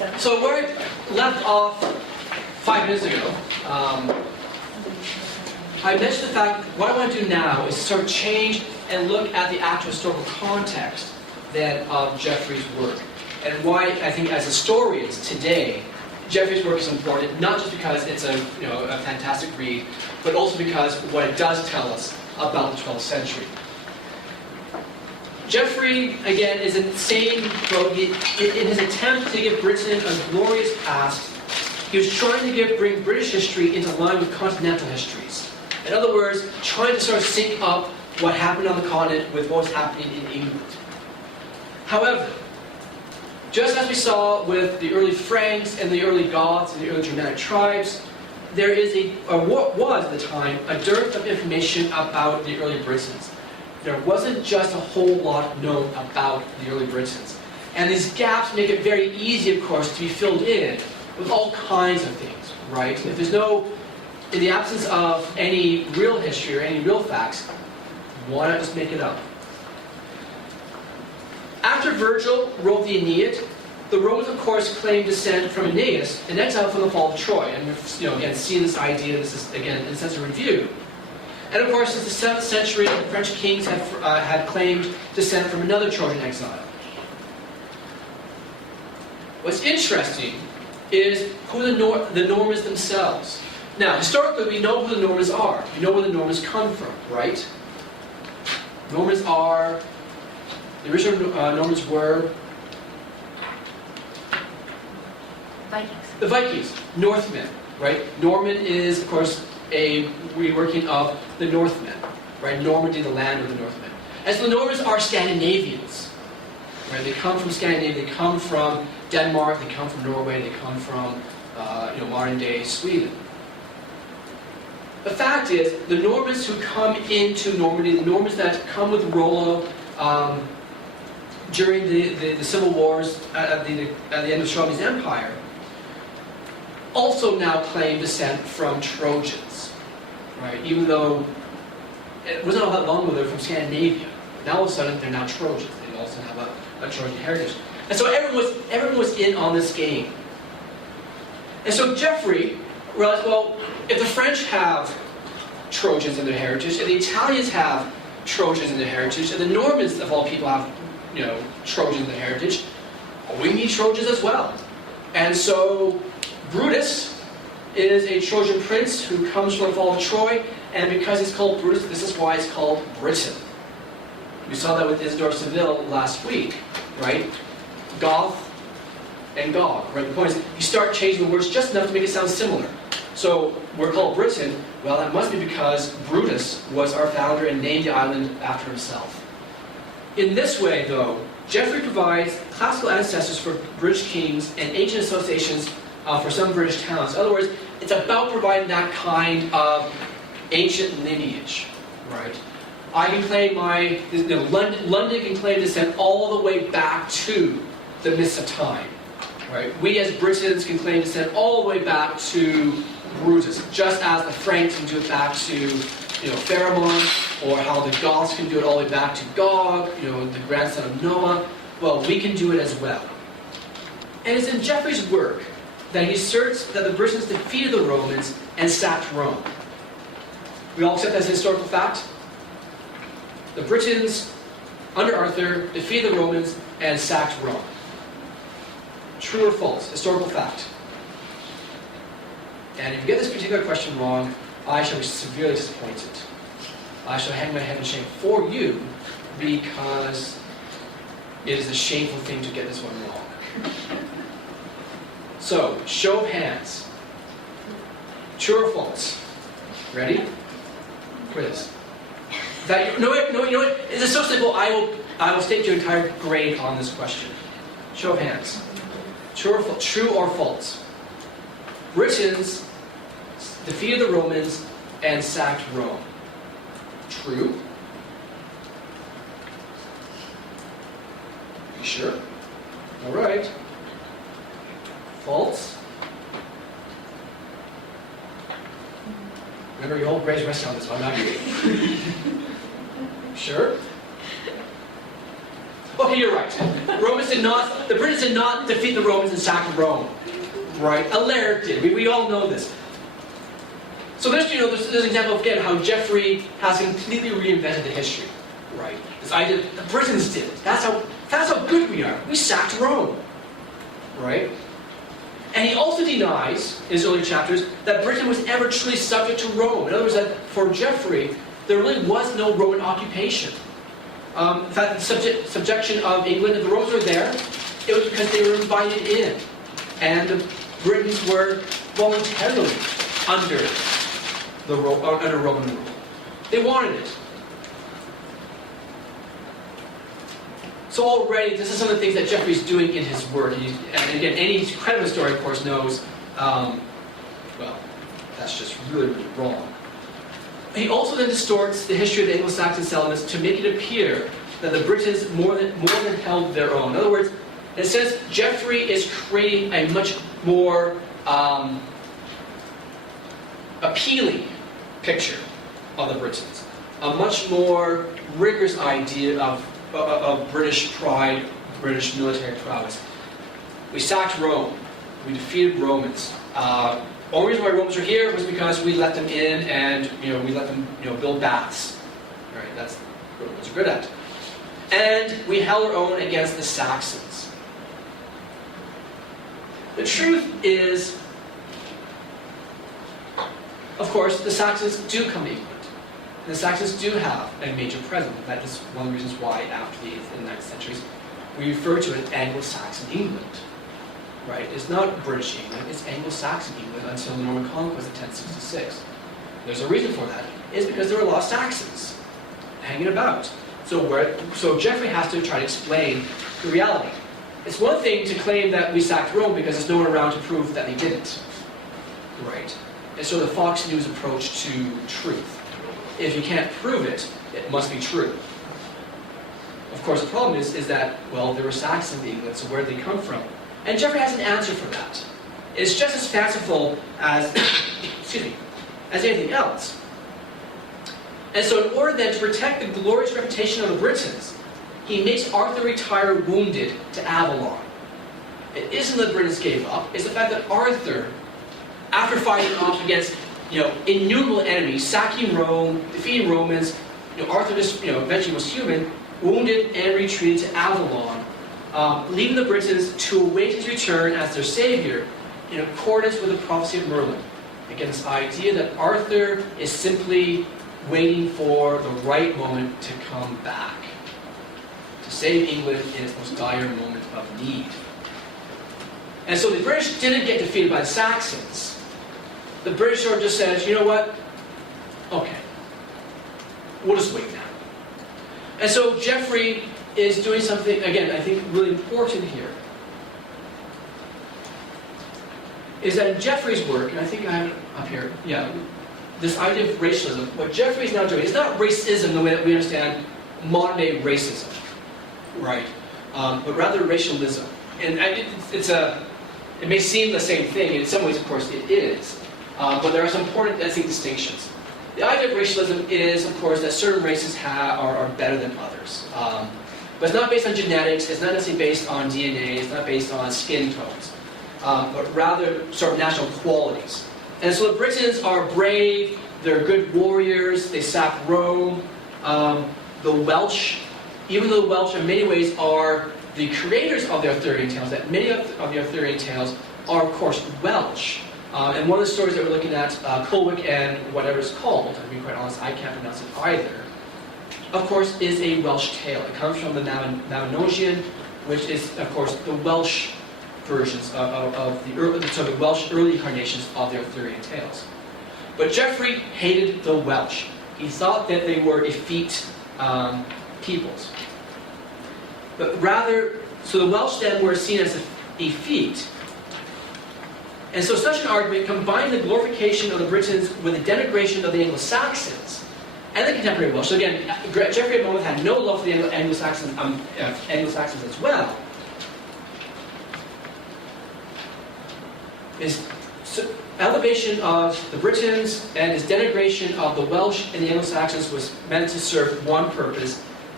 So where I left off 5 minutes ago, I mentioned the fact that what I want to do now is sort of change and look at the actual historical context then of Geoffreys' work. And why I think as historians today, Geoffreys' work is important, not just because it's a fantastic read, but also because what it does tell us about the 12th century. Geoffrey, again, is in the same boat. In his attempt to give Britain a glorious past, he was trying to bring British history into line with continental histories. In other words, trying to sort of sync up what happened on the continent with what was happening in England. However, just as we saw with the early Franks and the early Goths and the early Germanic tribes, there is what was at the time, a dearth of information about the early Britons. There wasn't just a whole lot known about the early Britons. And these gaps make it very easy, of course, to be filled in with all kinds of things, right? If there's in the absence of any real history or any real facts, why not just make it up? After Virgil wrote the Aeneid, the Romans, of course, claimed descent from Aeneas, an exile from the fall of Troy. And we've, again, seen this idea. This is, again, in a sense, a review. And of course, since the 7th century, the French kings had claimed descent from another Trojan exile. What's interesting is who the Normans themselves. Now, historically, we know who the Normans are. We know where the Normans come from, right? Normans are, the original Normans were Vikings. The Vikings, Northmen, right? Norman is, of course, a reworking of the Northmen, right? Normandy, the land of the Northmen. And so the Normans are Scandinavians, right? They come from Scandinavia, they come from Denmark, they come from Norway, they come from modern-day Sweden. The fact is, the Normans who come into Normandy, the Normans that come with Rollo during the civil wars at the end of Charlemagne's empire, also now claim descent from Trojans, right? Even though it wasn't all that long ago, they're from Scandinavia. Now all of a sudden they're now Trojans. They also have a Trojan heritage. And so everyone was in on this game. And so Geoffrey realized, well, if the French have Trojans in their heritage, if the Italians have Trojans in their heritage, and the Normans of all people have, Trojans in their heritage, we need Trojans as well. And so Brutus is a Trojan prince who comes from the fall of Troy, and because he's called Brutus, this is why it's called Britain. We saw that with Isidore Seville last week, right? Goth and Gog, right? The point is, you start changing the words just enough to make it sound similar. So we're called Britain. Well, that must be because Brutus was our founder and named the island after himself. In this way, though, Geoffrey provides classical ancestors for British kings and ancient associations for some British towns. In other words, it's about providing that kind of ancient lineage, right? I can claim London can claim descent all the way back to the mists of time, right? We as Britons can claim descent all the way back to Brutus, just as the Franks can do it back to Pharamond, or how the Goths can do it all the way back to Gog, the grandson of Noah. Well, we can do it as well. And it's in Geoffrey's work that he asserts that the Britons defeated the Romans and sacked Rome. We all accept that as a historical fact. The Britons, under Arthur, defeated the Romans and sacked Rome. True or false? Historical fact. And if you get this particular question wrong, I shall be severely disappointed. I shall hang my head in shame for you, because it is a shameful thing to get this one wrong. So, show of hands. True or false? Ready? Quiz. You know what? It's so simple. I will stake your entire grade on this question. Show of hands. True or false? Britons defeated the Romans and sacked Rome. True? You sure? All right. False? Remember, your whole grades rest on this one, not you. Sure? Okay, you're right. The British did not defeat the Romans and sack Rome. Right? Alaric did. We all know this. So there's an example of, again, how Geoffrey has completely reinvented the history. Right? This idea the Britons did it. That's how good we are. We sacked Rome. Right? And he also denies, in his early chapters, that Britain was ever truly subject to Rome. In other words, that for Geoffrey, there really was no Roman occupation. In fact, the subjection of England, if the Romans were there, it was because they were invited in. And the Britons were voluntarily under Roman rule. They wanted it. So already, this is some of the things that Geoffrey's doing in his work. And again, any credible historian, of course, knows, well, that's just really, really wrong. He also then distorts the history of the Anglo-Saxon settlements to make it appear that the Britons more than held their own. In other words, in a sense, Geoffrey is creating a much more appealing picture of the Britons. A much more rigorous idea of British pride, British military prowess. We sacked Rome. We defeated Romans. Only reason why Romans are here was because we let them in and we let them build baths. Right? That's what Romans are good at. And we held our own against the Saxons. The truth is, of course, the Saxons do come to England. And the Saxons do have a major presence. That is one of the reasons why, after the 8th and 9th centuries, we refer to it as Anglo-Saxon England. Right? It's not British England, it's Anglo-Saxon England until the Norman Conquest in 1066. There's a reason for that. It's because there were a lot of Saxons hanging about. So Geoffrey has to try to explain the reality. It's one thing to claim that we sacked Rome because there's no one around to prove that they didn't. Right? And so the Fox News approach to truth. If you can't prove it, it must be true. Of course, the problem is that, well, there were Saxons in England, so where did they come from? And Geoffrey has an answer for that. It's just as fanciful as, as anything else. And so in order then to protect the glorious reputation of the Britons, he makes Arthur retire wounded to Avalon. It isn't that the Britons gave up, it's the fact that Arthur, after fighting off against innumerable enemies, sacking Rome, defeating Romans, Arthur just eventually was human, wounded and retreated to Avalon, leaving the Britons to await his return as their savior in accordance with the prophecy of Merlin. Again, this idea that Arthur is simply waiting for the right moment to come back, to save England in its most dire moment of need. And so the British didn't get defeated by the Saxons. The British sort of just said, you know what? Okay, we'll just wait now. And so Geoffrey is doing something, again, I think really important here. Is that in Geoffrey's work, and I think I have it up here, this idea of racialism, what Geoffrey is now doing is not racism the way that we understand modern-day racism, right? But rather racialism. And it may seem the same thing, and in some ways, of course, it is. But there are some important, I think, distinctions. The idea of racialism is, of course, that certain races are better than others. But it's not based on genetics, it's not necessarily based on DNA, it's not based on skin tones, but rather sort of national qualities. And so the Britons are brave, they're good warriors, they sack Rome. The Welsh, even though the Welsh in many ways are the creators of the Arthurian tales, that many of the Arthurian tales are, of course, Welsh. And one of the stories that we're looking at, Colwick and whatever it's called, to be quite honest, I can't pronounce it either, of course, is a Welsh tale. It comes from the Mabinogion, which is, of course, the Welsh versions of the Welsh early incarnations of the Arthurian tales. But Geoffrey hated the Welsh. He thought that they were effete peoples. But rather, so the Welsh then were seen as effete. And so such an argument combined the glorification of the Britons with the denigration of the Anglo-Saxons and the contemporary Welsh. So again, Geoffrey at the moment had no love for the Anglo-Saxons as well. His elevation of the Britons and his denigration of the Welsh and the Anglo-Saxons was meant to serve one purpose,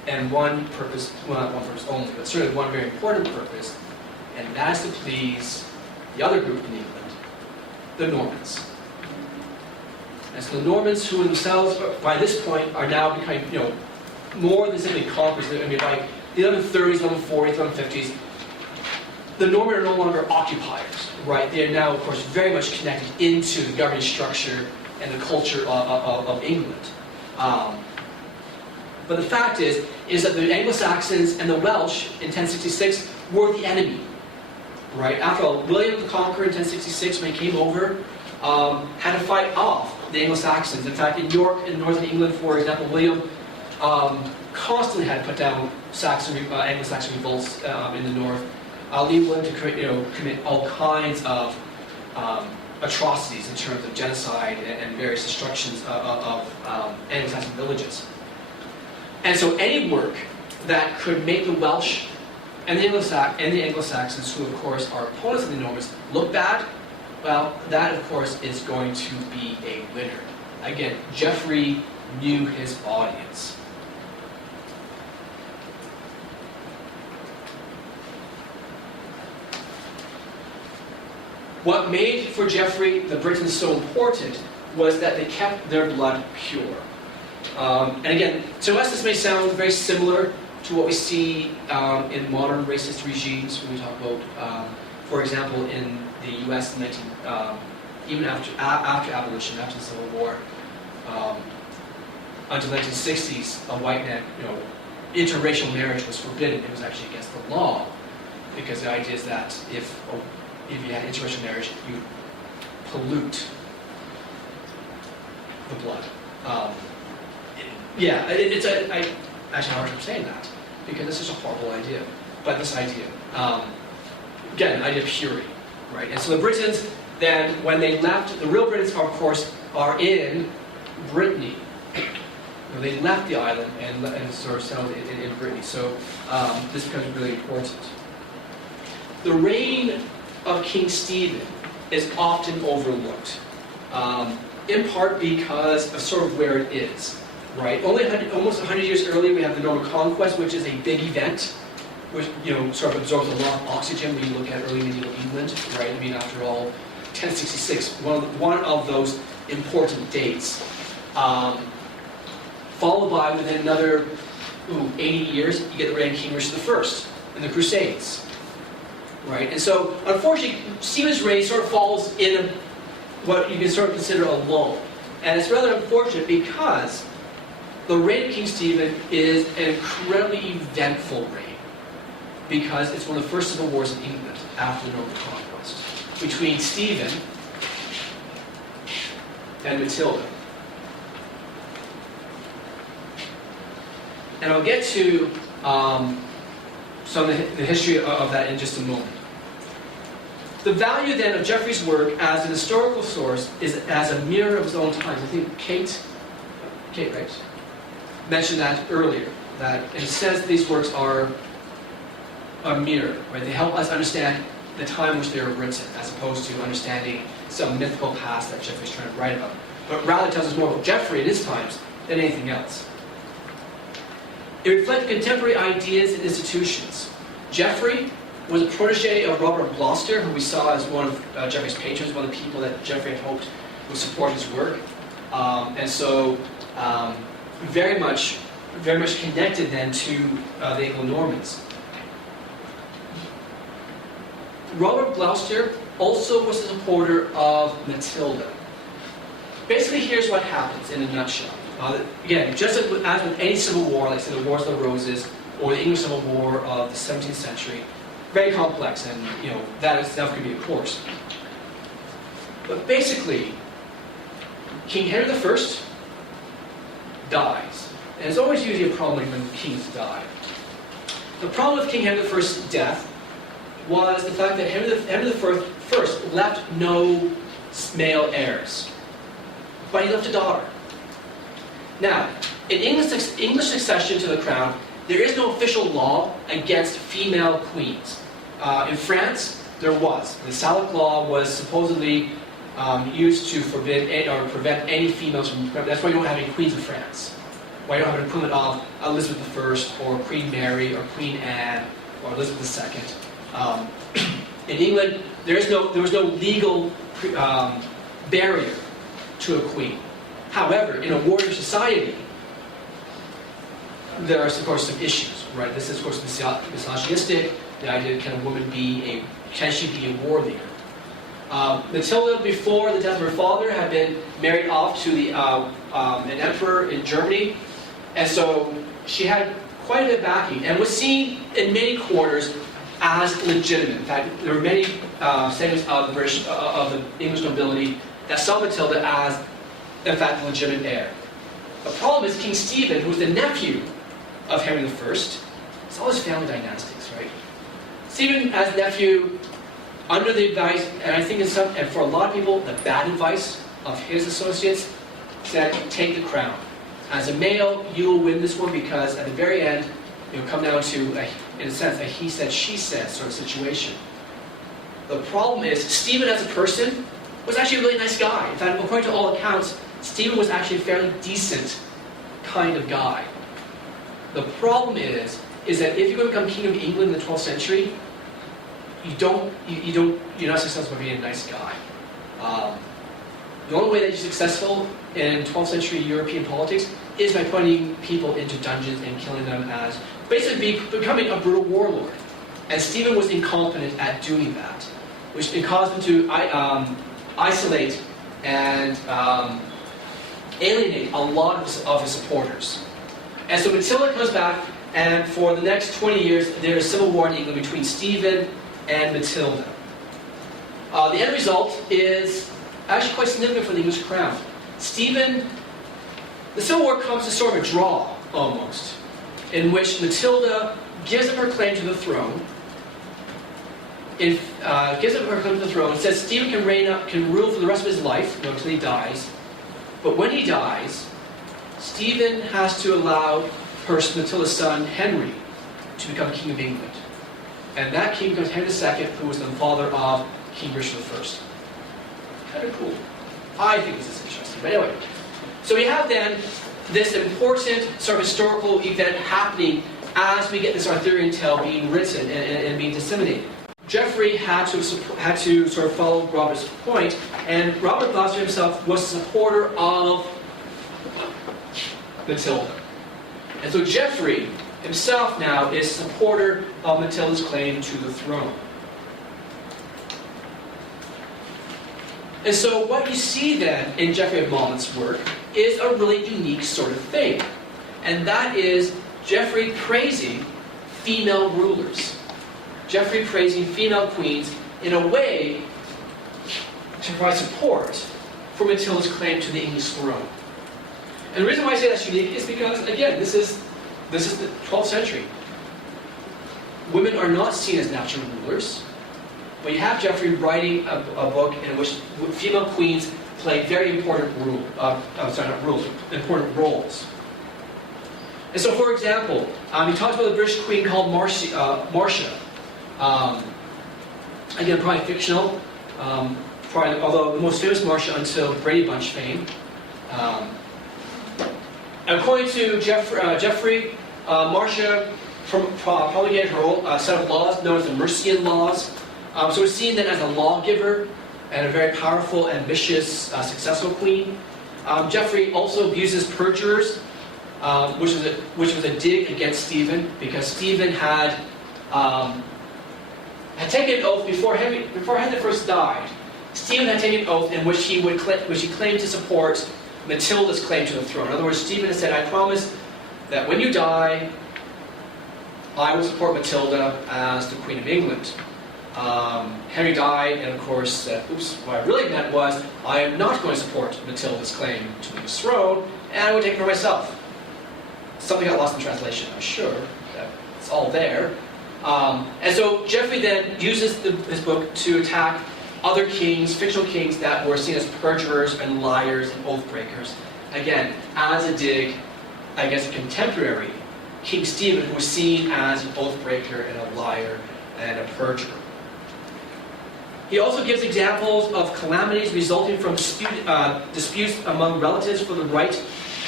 and one purpose, well, not one purpose only, but certainly one very important purpose, and that is to please the other group in England, the Normans. And so the Normans, who themselves, by this point, are now becoming, more than simply conquerors. I mean, by the 1130s, 1140s, 1150s, the Norman are no longer occupiers, right? They are now, of course, very much connected into the governing structure and the culture of England. But the fact is that the Anglo-Saxons and the Welsh in 1066 were the enemy, right? After all, William the Conqueror in 1066, when he came over, had to fight off the Anglo-Saxons. In fact, in York, in northern England, for example, William constantly had to put down Anglo-Saxon revolts in the north, leading William to commit all kinds of atrocities in terms of genocide and various destructions of Anglo-Saxon villages. And so any work that could make the Welsh and the Anglo-Saxons, who of course are opponents of the Normans, look bad, well, that of course is going to be a winner. Again, Geoffrey knew his audience. What made for Geoffrey the Britons so important was that they kept their blood pure. And again, to us this may sound very similar to what we see in modern racist regimes when we talk about, for example, in the U.S. in even after abolition, after the Civil War, until the 1960s, a white man, interracial marriage was forbidden. It was actually against the law, because the idea is that if you had interracial marriage, you pollute the blood. It's I actually have a hard time saying that, because it's such a horrible idea. But this idea, again, the idea of purity, right? And so the Britons, then, when they left, the real Britons, of course, are in Brittany. They left the island and sort of settled in Brittany. So this becomes really important. The reign of King Stephen is often overlooked, in part because of sort of where it is, right? Almost 100 years earlier, we have the Norman Conquest, which is a big event, which sort of absorbs a lot of oxygen when you look at early medieval England, right? I mean, after all, 1066, one of those important dates, followed by within another 80 years, you get the reign of King Richard I and the Crusades. Right, and so unfortunately, Stephen's reign sort of falls in what you can sort of consider a lull, and it's rather unfortunate because the reign of King Stephen is an incredibly eventful reign, because it's one of the first civil wars in England after the Norman Conquest between Stephen and Matilda. And I'll get to some of the history of that in just a moment. The value then of Geoffrey's work as an historical source is as a mirror of his own times. I think Kate, right, mentioned that earlier, that it says these works are a mirror, right? They help us understand the time in which they were written, as opposed to understanding some mythical past that Geoffrey's trying to write about. But rather tells us more about Geoffrey in his times than anything else. It reflects contemporary ideas and institutions. Geoffrey was a protege of Robert Gloucester, who we saw as one of Geoffrey's patrons, one of the people that Geoffrey had hoped would support his work. And so very much connected then to the Anglo-Normans. Robert Gloucester also was a supporter of Matilda. Basically, here's what happens in a nutshell. Again, just as with any civil war, like say the Wars of the Roses or the English Civil War of the 17th century, very complex, and that itself could be a course. But basically, King Henry I dies, and it's always usually a problem when kings die. The problem with King Henry I's death was the fact that Henry I left no male heirs, but he left a daughter. Now, in English succession to the crown, there is no official law against female queens. In France, there was. The Salic law was supposedly used to forbid or prevent any females from. That's why you don't have any queens in France. Why you don't have an equivalent of Elizabeth I, or Queen Mary, or Queen Anne, or Elizabeth II. In England, there was no legal barrier to a queen. However, in a warrior society, there are, of course, some issues, right? This is, of course, misogynistic. The idea that can a woman can she be a war leader? Matilda, before the death of her father, had been married off to an emperor in Germany, and so she had quite a bit of backing, and was seen in many quarters as legitimate. In fact, there were many segments of the English nobility that saw Matilda as, in fact, the legitimate heir. The problem is King Stephen, who was the nephew of Henry I, it's always family dynastics, right? Stephen, as nephew, under the advice, and I think and for a lot of people, the bad advice of his associates, said, take the crown. As a male, you will win this one because at the very end, it'll come down to, in a sense, a he said, she said sort of situation. The problem is, Stephen as a person was actually a really nice guy. In fact, according to all accounts, Stephen was actually a fairly decent kind of guy. The problem is that if you're going to become king of England in the 12th century, you're not successful by being a nice guy. The only way that you're successful in 12th century European politics is by putting people into dungeons and killing them as basically becoming a brutal warlord. And Stephen was incompetent at doing that, which caused him to isolate and alienate a lot of his supporters. And so Matilda comes back, and for the next 20 years, there's a civil war in England between Stephen and Matilda. The end result is actually quite significant for the English crown. The Civil War comes to sort of a draw, almost, in which Matilda gives up her claim to the throne, and says Stephen can rule for the rest of his life, until he dies. But when he dies, Stephen has to allow Matilda's son, Henry, to become King of England. And that king becomes Henry II, who was the father of King Richard I. Kind of cool. I think this is interesting. But anyway, so we have then this important sort of historical event happening as we get this Arthurian tale being written and being disseminated. Geoffrey had to sort of follow Robert's point, and Robert Gloucester himself was a supporter of Matilda. And so Geoffrey himself now is a supporter of Matilda's claim to the throne. And so what you see then in Geoffrey of Monmouth's work is a really unique sort of thing. And that is Geoffrey praising female rulers. Geoffrey praising female queens in a way to provide support for Matilda's claim to the English throne. And the reason why I say that's unique is because, again, this is the 12th century. Women are not seen as natural rulers. But you have Geoffrey writing a book in which female queens play very important important roles. And so, for example, he talks about a British queen called Marsha. Again, probably fictional, although the most famous Marsha until Brady Bunch fame. According to Geoffrey, Marsha promulgated her own set of laws known as the Mercian laws. So we're seeing that as a lawgiver and a very powerful, ambitious, successful queen. Geoffrey also abuses perjurers, which was a dig against Stephen, because Stephen had taken an oath before Henry I died. Stephen had taken an oath in which he claimed to support Matilda's claim to the throne. In other words, Stephen had said, "I promise that when you die, I will support Matilda as the Queen of England." Henry died, and of course said, "Oops, what I really meant was, I am not going to support Matilda's claim to the throne, and I will take it for myself." Something got lost in translation, I'm sure. It's all there. And so Geoffrey then uses his book to attack other kings, fictional kings that were seen as perjurers and liars and oath breakers. Again, as a dig against a contemporary, King Stephen, who was seen as an oath breaker and a liar and a perjurer. He also gives examples of calamities resulting from disputes among relatives for the right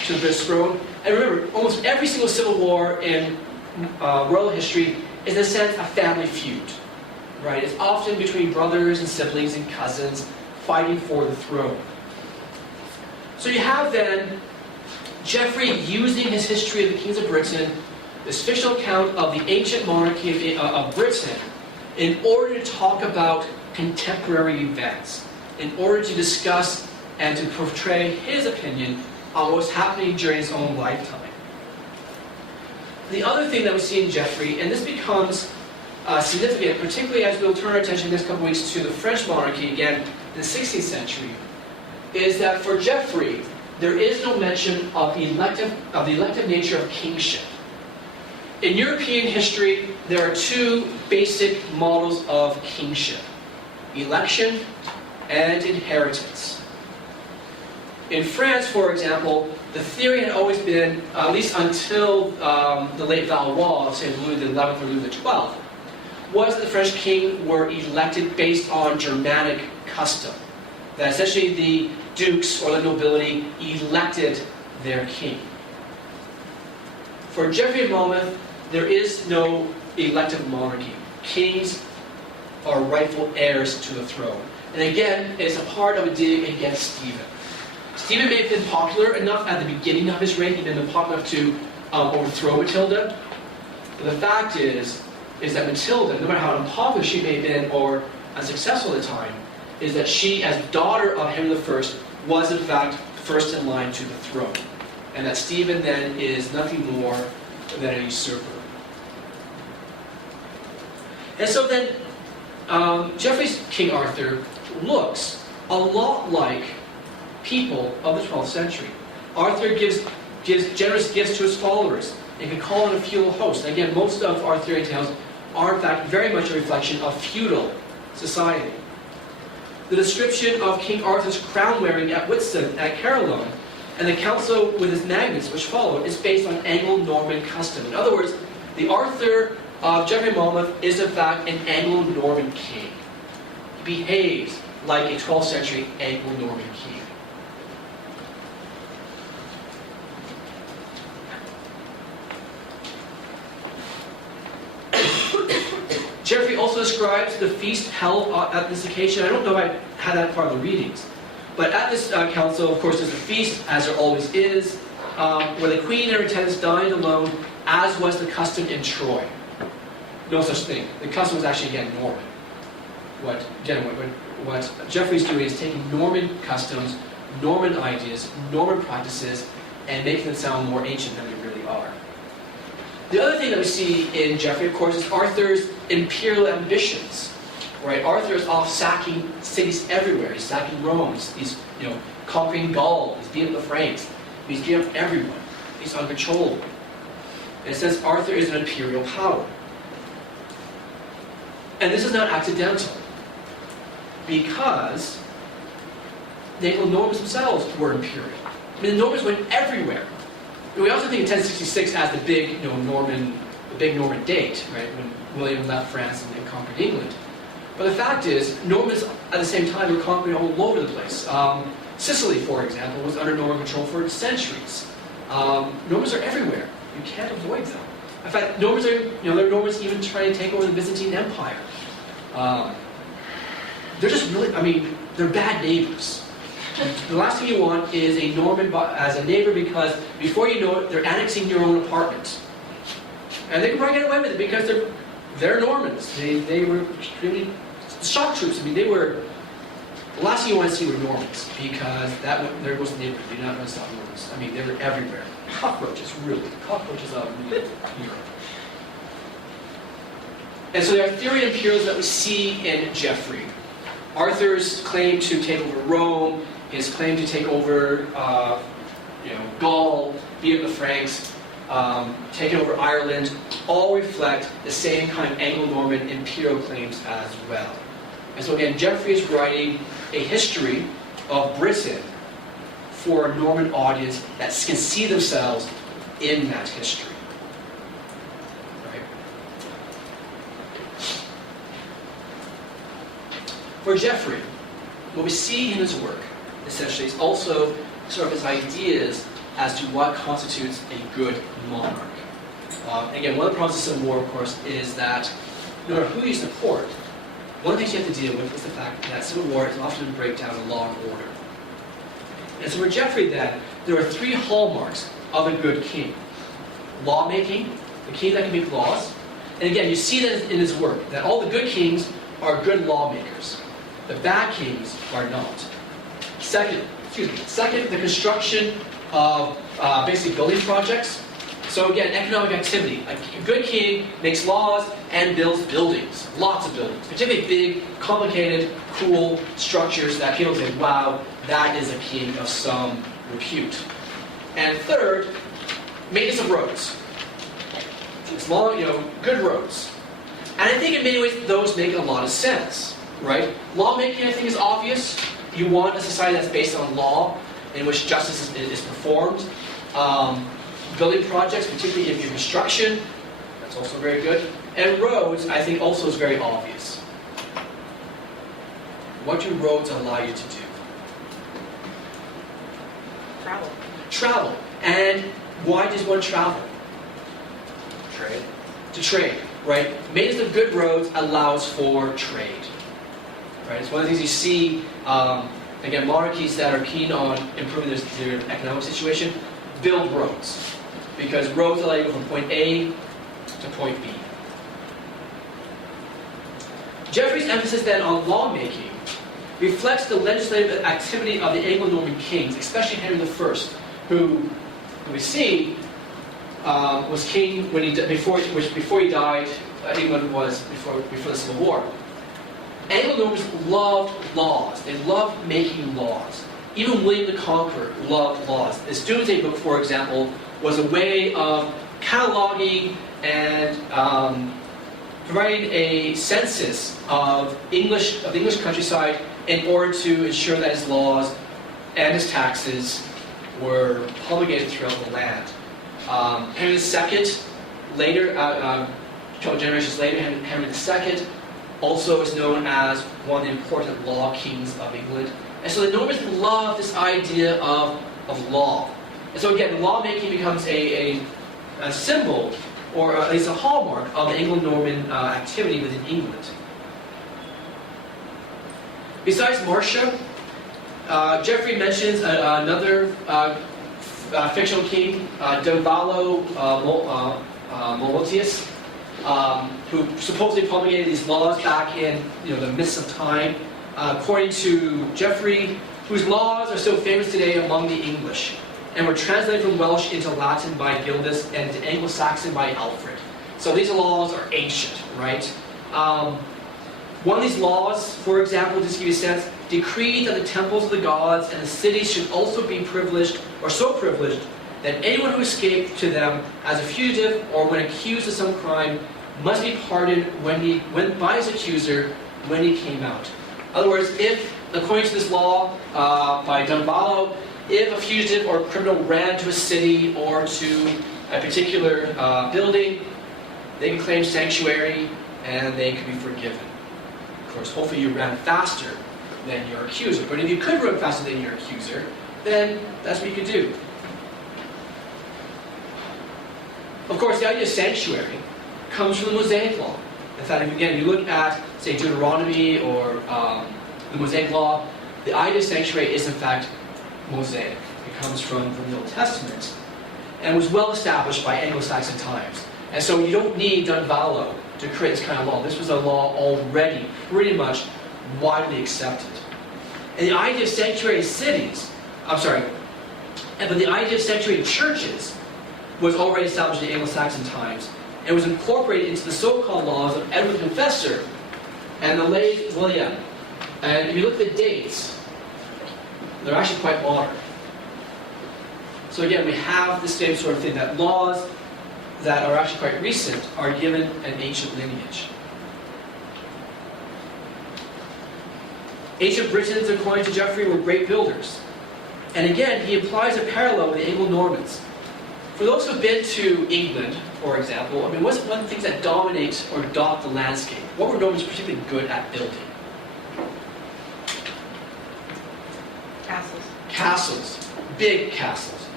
to the British throne. And remember, almost every single civil war in royal history is, in a sense, a family feud. Right? It's often between brothers and siblings and cousins fighting for the throne. So you have then Geoffrey using his history of the kings of Britain, this fictional account of the ancient monarchy of Britain, in order to talk about contemporary events, in order to discuss and to portray his opinion on what was happening during his own lifetime. The other thing that we see in Geoffrey, and this becomes significant, particularly as we'll turn our attention in the next couple of weeks to the French monarchy again in the 16th century, is that for Geoffrey, there is no mention of the elective nature of kingship. In European history, there are two basic models of kingship: election and inheritance. In France, for example, the theory had always been, at least until the late Valois, say Louis XI or Louis XII, was that the French king were elected based on Germanic custom. That essentially the dukes or the nobility elected their king. For Geoffrey of Monmouth, there is no elective monarchy. Kings are rightful heirs to the throne. And again, it's a part of a dig against Stephen. Stephen may have been popular enough at the beginning of his reign, he may have been popular enough to overthrow Matilda. But the fact is that Matilda, no matter how unpopular she may have been or unsuccessful at the time, is that she, as daughter of Henry I, was in fact first in line to the throne. And that Stephen then is nothing more than a usurper. And so then, Geoffrey's King Arthur looks a lot like people of the 12th century. Arthur gives generous gifts to his followers and can call in a feudal host. And again, most of Arthurian tales are in fact very much a reflection of feudal society. The description of King Arthur's crown wearing at Whitsun, at Caerleon, and the council with his magnates which followed is based on Anglo-Norman custom. In other words, the Arthur of Geoffrey of Monmouth is in fact an Anglo-Norman king. He behaves like a 12th century Anglo-Norman king. Geoffrey also describes the feast held at this occasion. I don't know if I had that part of the readings. But at this council, of course, there's a feast, as there always is, where the queen and her attendants dined alone, as was the custom in Troy. No such thing. The custom was actually, again, Norman. What Geoffrey's doing is taking Norman customs, Norman ideas, Norman practices, and making them sound more ancient than they really are. The other thing that we see in Geoffrey, of course, is Arthur's imperial ambitions. Right? Arthur is off sacking cities everywhere. He's sacking Rome. He's conquering Gaul. He's beating the Franks. He's beating up everyone. He's uncontrollable. And it says Arthur is an imperial power. And this is not accidental, because the Anglo-Normans themselves were imperial. I mean, the Normans went everywhere. We also think of 1066 as the big Norman date, right? When William left France and conquered England. But the fact is, Normans at the same time were conquering all over the place. Sicily, for example, was under Norman control for centuries. Normans are everywhere. You can't avoid them. In fact, Normans are, there are Normans even trying to take over the Byzantine Empire. They're just really, they're bad neighbors. The last thing you want is a Norman as a neighbor, because before you know it, they're annexing your own apartment. And they can probably get away with it because they're Normans. They were extremely shock troops. They were the last thing you want to see were Normans, because there goes the neighborhood. You're not going to stop Normans. They were everywhere. Cockroaches of Europe. And so there are Arthurian imperials that we see in Geoffrey. Arthur's claim to take over Rome, his claim to take over Gaul, beat up the Franks, taking over Ireland, all reflect the same kind of Anglo-Norman imperial claims as well. And so again, Geoffrey is writing a history of Britain for a Norman audience that can see themselves in that history. Right? For Geoffrey, what we see in his work, essentially, is also sort of his ideas as to what constitutes a good monarch. Again, one of the problems of civil war, of course, is that no matter who you support, one of the things you have to deal with is the fact that civil war is often a breakdown of law and order. And so for Geoffrey then, there are three hallmarks of a good king. Lawmaking, the king that can make laws. And again, you see that in his work, that all the good kings are good lawmakers. The bad kings are not. Second, the construction of basic building projects. So again, economic activity. A good king makes laws and builds buildings, lots of buildings, particularly big, complicated, cool structures that people say, wow, that is a king of some repute. And third, maintenance of roads. Small, good roads. And I think in many ways those make a lot of sense, right? Lawmaking, I think, is obvious. You want a society that's based on law, in which justice is performed. Building projects, particularly in construction, that's also very good. And roads, I think, also is very obvious. What do roads allow you to do? Travel. Travel. And why does one travel? Trade. To trade, right? Maintenance of good roads allows for trade. Right? It's one of the things you see, again, monarchies that are keen on improving their economic situation, build roads. Because roads allow you to go from point A to point B. Geoffrey's emphasis then on lawmaking reflects the legislative activity of the Anglo-Norman kings, especially Henry I, who we see was king when before he died. England was before the Civil War. Anglo-Normans loved laws. They loved making laws. Even William the Conqueror loved laws. His Doomsday Book, for example, was a way of cataloging and providing a census of the English countryside in order to ensure that his laws and his taxes were promulgated throughout the land. Henry II, later, a couple generations later, Henry II, also is known as one of the important law kings of England. And so the Normans love this idea of law. And so again, lawmaking becomes a symbol, or at least a hallmark, of the Anglo-Norman activity within England. Besides Marsha, Geoffrey mentions another fictional king, Donvallo Molotius, who supposedly promulgated these laws back in the mists of time, according to Geoffrey, whose laws are still famous today among the English, and were translated from Welsh into Latin by Gildas and into Anglo-Saxon by Alfred. So these laws are ancient, right? One of these laws, for example, just to give you a sense, decreed that the temples of the gods and the cities should also be privileged, or so privileged, that anyone who escaped to them as a fugitive or when accused of some crime must be pardoned by his accuser when he came out. In other words, if, according to this law by Donvallo, if a fugitive or a criminal ran to a city or to a particular building, they can claim sanctuary and they can be forgiven. Of course, hopefully you ran faster than your accuser. But if you could run faster than your accuser, then that's what you could do. Of course, the idea of sanctuary comes from the Mosaic Law. In fact, if you look at, say, Deuteronomy or the Mosaic Law, the idea of sanctuary is, in fact, Mosaic. It comes from the Old Testament and was well established by Anglo-Saxon times. And so you don't need Donvallo to create this kind of law. This was a law already pretty much widely accepted. And the idea of sanctuary cities, but the idea of sanctuary churches was already established in Anglo-Saxon times and was incorporated into the so-called laws of Edward the Confessor and the late William. And if you look at the dates, they're actually quite modern. So again, we have the same sort of thing, that laws that are actually quite recent are given an ancient lineage. Ancient Britons, according to Geoffrey, were great builders. And again, he implies a parallel with the Anglo-Normans. For those who've been to England, for example, what's one of the things that dominate or dot the landscape? What were Normans particularly good at building? Castles. Castles. Big castles.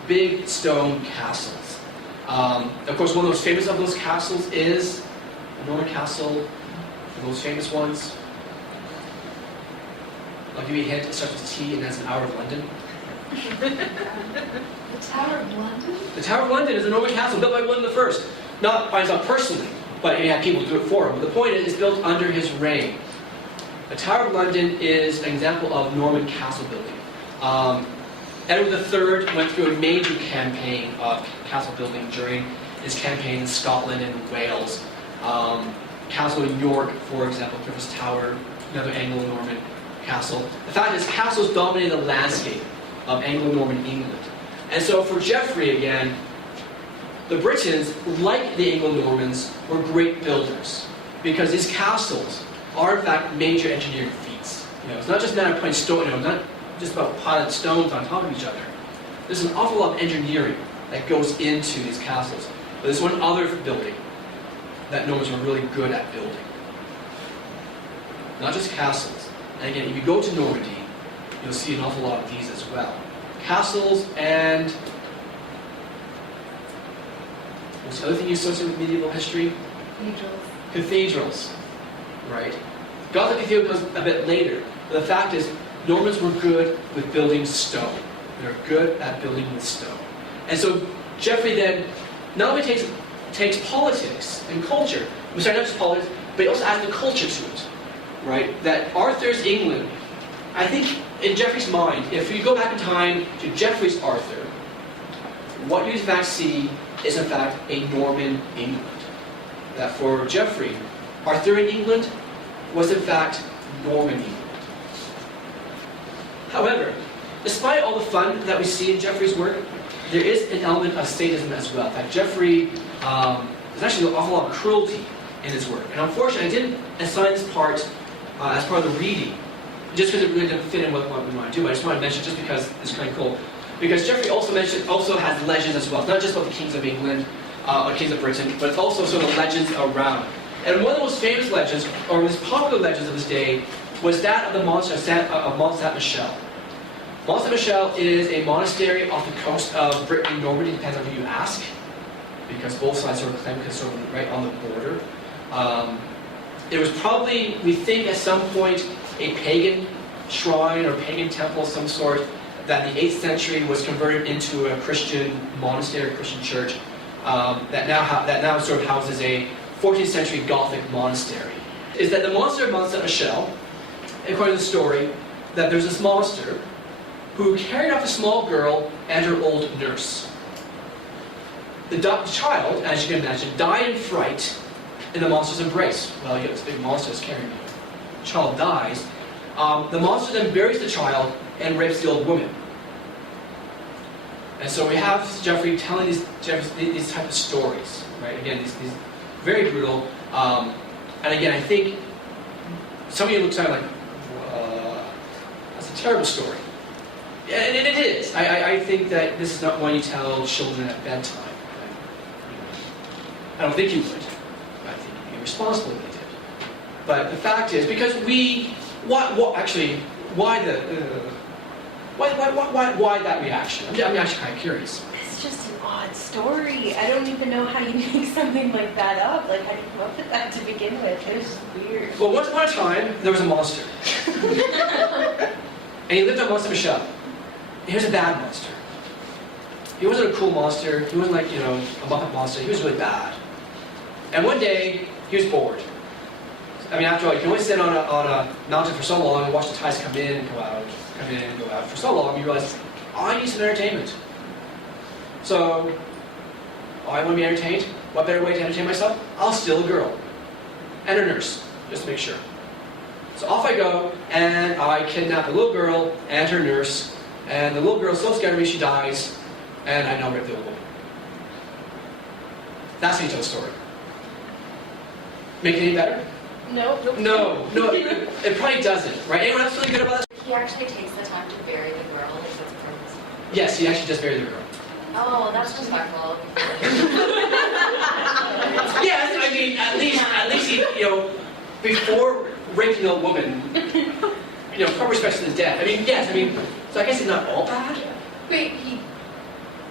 big stone castles. Of course, one of the most famous of those castles is the Norman Castle, the most famous ones. I'll give you a hint, it starts with T and that's an hour of London. The Tower of London? The Tower of London is a Norman castle built by William I. Not by himself personally, but he had people do it for him. But the point is, it's built under his reign. The Tower of London is an example of Norman castle building. Edward III went through a major campaign of castle building during his campaign in Scotland and Wales. Castle in York, for example, Griffith's Tower, another Anglo-Norman castle. The fact is, castles dominated the landscape of Anglo-Norman England. And so for Geoffrey, again, the Britons, like the Anglo-Normans, were great builders because these castles are, in fact, major engineering feats. It's not just a matter of putting stone, it's not just about piling stones on top of each other. There's an awful lot of engineering that goes into these castles. But there's one other building that Normans were really good at building. Not just castles. And again, if you go to Normandy, you'll see an awful lot of these as well. Castles and... what's the other thing you associate with medieval history? Cathedrals. Cathedrals. Right? Gothic cathedral comes a bit later. But the fact is, Normans were good with building stone. They're good at building with stone. And so Geoffrey then not only takes politics and culture, not just politics, but he also adds the culture to it. Right? That Arthur's England, I think in Geoffrey's mind, if you go back in time to Geoffrey's Arthur, what you in fact see is in fact a Norman England. That for Geoffrey, Arthurian England was in fact Norman England. However, despite all the fun that we see in Geoffrey's work, there is an element of sadism as well. In fact, Geoffrey, there's actually an awful lot of cruelty in his work. And unfortunately, I didn't assign this part as part of the reading, just because it really didn't fit in with what we want to do. But I just want to mention it just because it's kind of cool. Because Geoffrey also has legends as well. It's not just about the kings of England or kings of Britain, but it's also sort of legends around. And one of the most famous legends, or most popular legends of his day, was that of the monastery of Mont Saint-Michel. Mont Saint-Michel is a monastery off the coast of Britain and Normandy, depends on who you ask, because both sides sort of claim it's sort of right on the border. It was probably, we think at some point, a pagan shrine or pagan temple of some sort that the 8th century was converted into a Christian monastery, Christian church, that now sort of houses a 14th century Gothic monastery. Is that the monster of Mont Saint-Michel, according to the story, that there's this monster who carried off a small girl and her old nurse. The child, as you can imagine, died in fright in the monster's embrace. Well, you got this big monster that's carrying you. The child dies. The monster then buries the child and rapes the old woman. And so we have Geoffrey telling these type of stories, right? Again, these very brutal. And again, I think some of you look at it like, that's a terrible story. And it is. I think that this is not one you tell children at bedtime. I don't think you would. I think you'd be responsible if you did. But the fact is, because why that reaction? I'm actually kind of curious. It's just an odd story. I don't even know how you make something like that up. Like, how do you come up with that to begin with? It was just weird. Well, once upon a time, there was a monster. And he lived on Mont Saint-Michel. He was a bad monster. He wasn't a cool monster. He wasn't like, a Muppet monster. He was really bad. And one day, he was bored. I mean, after all, you can only sit on a mountain for so long and watch the tides come in and go out, come in and go out. For so long, you realize, I need some entertainment. So, I want to be entertained. What better way to entertain myself? I'll steal a girl. And her nurse, just to make sure. So off I go, and I kidnap a little girl and her nurse. And the little girl's so scared of me, she dies. And I now rape the old woman. That's how you tell a story. Make it any better? No. No, it probably doesn't, right? Anyone else feeling good about this? He actually takes the time to bury the girl, like that's purposeful. Yes, he actually does bury the girl. Oh, that's respectful. Yes, I mean, at least he, before raping the old woman, proper respect to the dead. I mean, yes, so I guess he's not all bad. Wait,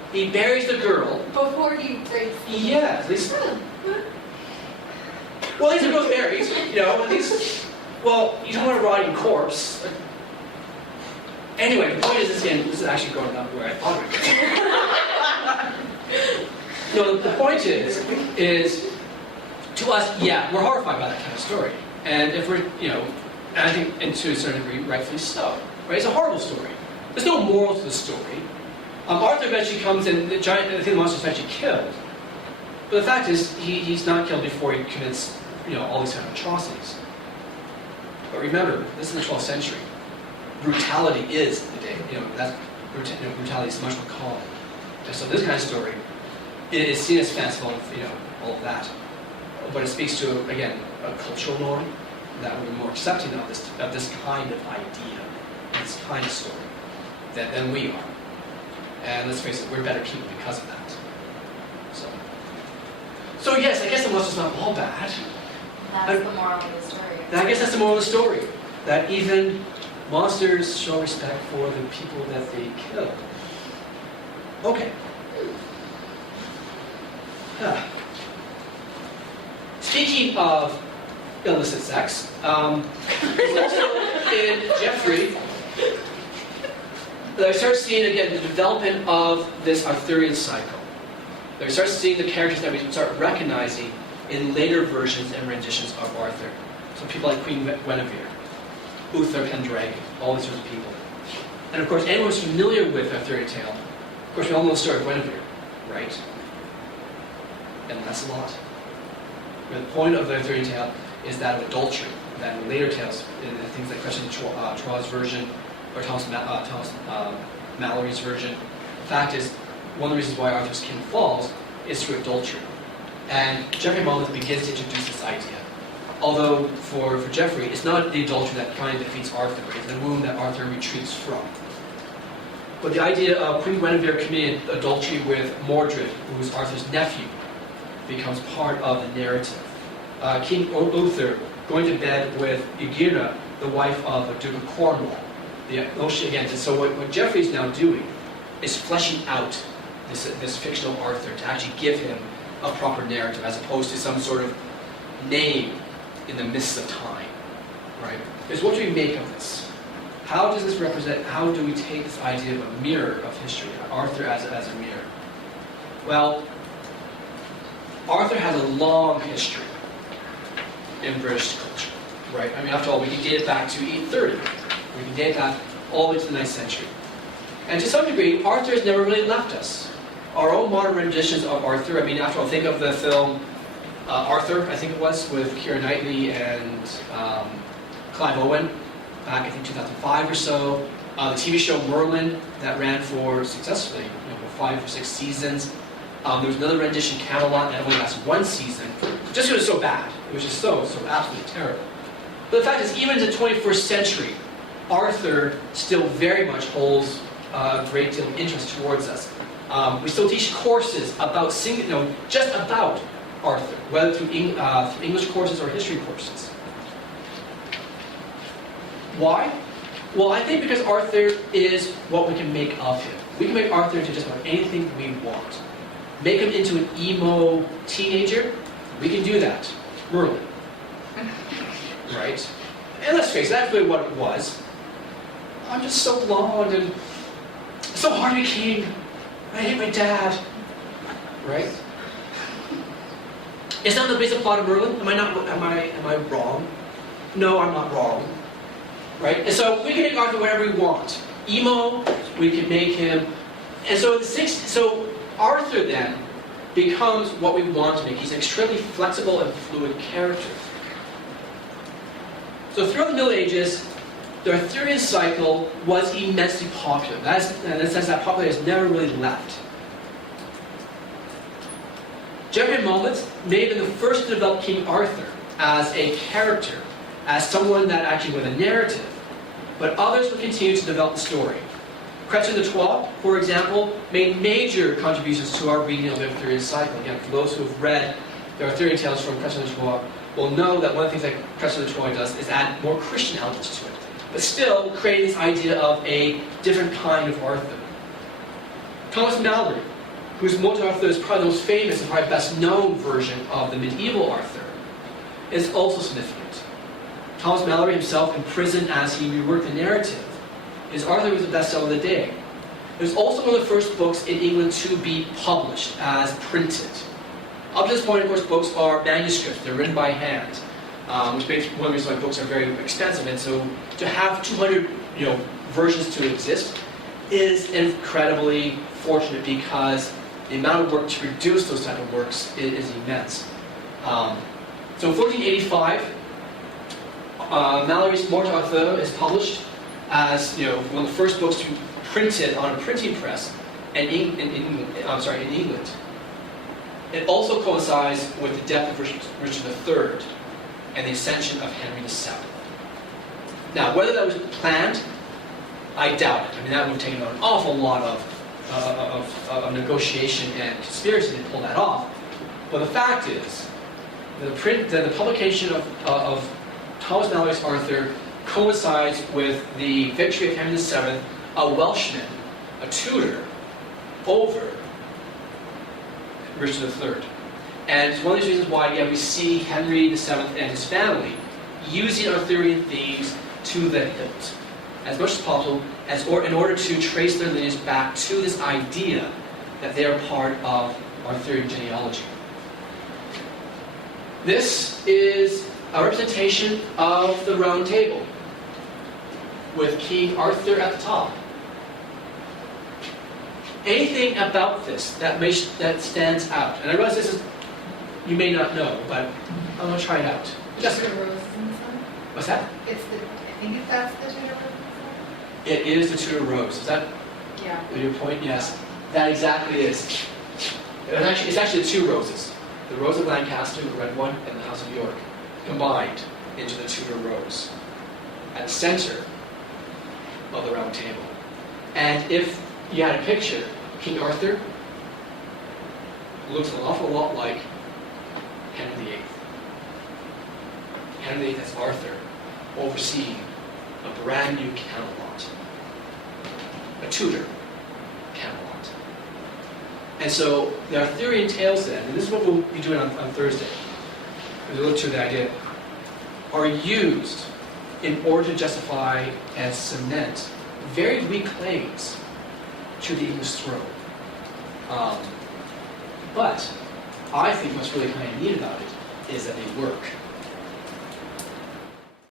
He buries the girl. Before he breaks. Yeah, at least. Well, at least the girl's buried, you know, at least. Well, you don't want a rotting corpse. Anyway, the point is, this is actually going down where I thought it would go. No, the point is, to us, yeah, we're horrified by that kind of story. And if we're, you know, and I think, and to a certain degree, rightfully so. Right? It's a horrible story. There's no moral to the story. Arthur eventually comes and the giant, I think the monster's eventually killed. But the fact is, he's not killed before he commits, you know, all these kind of atrocities. But remember, this is the 12th century. Brutality is the day, you know, brutality is much more common. And so this kind of story, it is seen as fanciful, you know, all of that. But it speaks to, again, a cultural norm that would be more accepting of this kind of idea, this kind of story, than we are. And let's face it, we're better people because of that. So yes, I guess the monster's not all bad. That's the moral of the story. I guess that's the moral of the story. That even monsters show respect for the people that they kill. Okay. Speaking of illicit sex, there's also in Geoffrey, I start seeing again the development of this Arthurian cycle. We start seeing the characters that we start recognizing in later versions and renditions of Arthur. So people like Queen Guinevere, Uther Pendragon, all these sorts of people. And of course, anyone who's familiar with Arthurian tale, of course we all know the story of Guinevere, right? And that's a lot. The point of the Arthurian tale is that of adultery. That in later tales, in things like Crescent Troy's version, or Thomas Mallory's version, the fact is, one of the reasons why Arthur's kingdom falls is through adultery. And Geoffrey Monmouth begins to introduce this idea. Although for Geoffrey, it's not the adultery that finally defeats Arthur, it's the womb that Arthur retreats from. But the idea of Queen Guinevere committing adultery with Mordred, who is Arthur's nephew, becomes part of the narrative. King Uther going to bed with Aegina, the wife of the Duke of Cornwall. So what Geoffrey's now doing is fleshing out this fictional Arthur to actually give him a proper narrative as opposed to some sort of name in the mists of time, right? Is what do we make of this? How does this represent, how do we take this idea of a mirror of history, Arthur as a mirror? Well, Arthur has a long history in British culture, right? I mean, after all, we can date it back to 830. We can date it back all the way to the 9th century. And to some degree, Arthur has never really left us. Our own modern renditions of Arthur, I mean, after all, think of the film Arthur, I think it was, with Keira Knightley and Clive Owen, back I think 2005 or so. The TV show Merlin, that ran for successfully, 5 or 6 seasons. There was another rendition, Camelot, that only lasted 1 season, just because it was so bad. It was just so absolutely terrible. But the fact is, even in the 21st century, Arthur still very much holds a great deal of interest towards us. We still teach courses about just about Arthur, whether through English courses or history courses. Why? Well, I think because Arthur is what we can make of him. We can make Arthur into just about anything we want. Make him into an emo teenager, we can do that. Merlin. Right? And let's face it, that's really what it was. I'm just so blonde and so hard to be king. I hate my dad. Right? Is that the basic plot of Merlin? Am I wrong? No, I'm not wrong. Right? And so we can make Arthur whatever we want. Emo, we can make him. And so Arthur then becomes what we want to make. He's an extremely flexible and fluid character. So throughout the Middle Ages, the Arthurian cycle was immensely popular. In the sense that popularity has never really left. Geoffrey Monmouth may have been the first to develop King Arthur as a character, as someone that actually with a narrative, but others would continue to develop the story. Chrétien de Troyes, for example, made major contributions to our reading of the Arthurian cycle. Again, for those who have read the Arthurian tales from Chrétien de Troyes, will know that one of the things that Chrétien de Troyes does is add more Christian elements to it, but still creating this idea of a different kind of Arthur. Thomas Mallory, whose Morte Arthur is probably the most famous and probably best known version of the medieval Arthur, is also significant. Thomas Malory himself, in prison as he reworked the narrative, his Arthur was the bestseller of the day. It was also one of the first books in England to be published as printed. Up to this point, of course, books are manuscripts. They're written by hand, which makes one of the reasons why books are very expensive. And so to have 200 versions to exist is incredibly fortunate, because the amount of work to produce those type of works is immense. So in 1485, Malory's Morte Arthur is published as one of the first books to be printed on a printing press in England. It also coincides with the death of Richard III and the ascension of Henry VII. Now, whether that was planned, I doubt it. I mean, that would have taken an awful lot of negotiation and conspiracy to pull that off. But the fact is, the publication of Thomas Malory's Arthur coincides with the victory of Henry VII, a Welshman, a Tudor, over Richard III. And it's one of these reasons why we see Henry VII and his family using Arthurian themes to the hilt, as much as possible, in order to trace their lineage back to this idea that they are part of Arthurian genealogy. This is a representation of the Round Table, with King Arthur at the top. Anything about this that stands out? And I realize this is, you may not know, but I'm going to try it out. Just the roses in the sun? What's that? I think that's the Tudor roses in the sun? It is the Tudor rose. Is that Yeah. your point? Yes. That exactly is. It's actually the two roses. The Rose of Lancaster, the red one, and the House of York, combined into the Tudor rose at the center of the Round Table. And if you had a picture, King Arthur looks an awful lot like Henry VIII. Henry VIII as Arthur, overseeing a brand new Camelot, a Tudor Camelot. And so the Arthurian tales then, and this is what we'll be doing on Thursday, as we look to the idea, are used in order to justify and cement very weak claims to the English throne. But I think what's really kind of neat about it is that they work.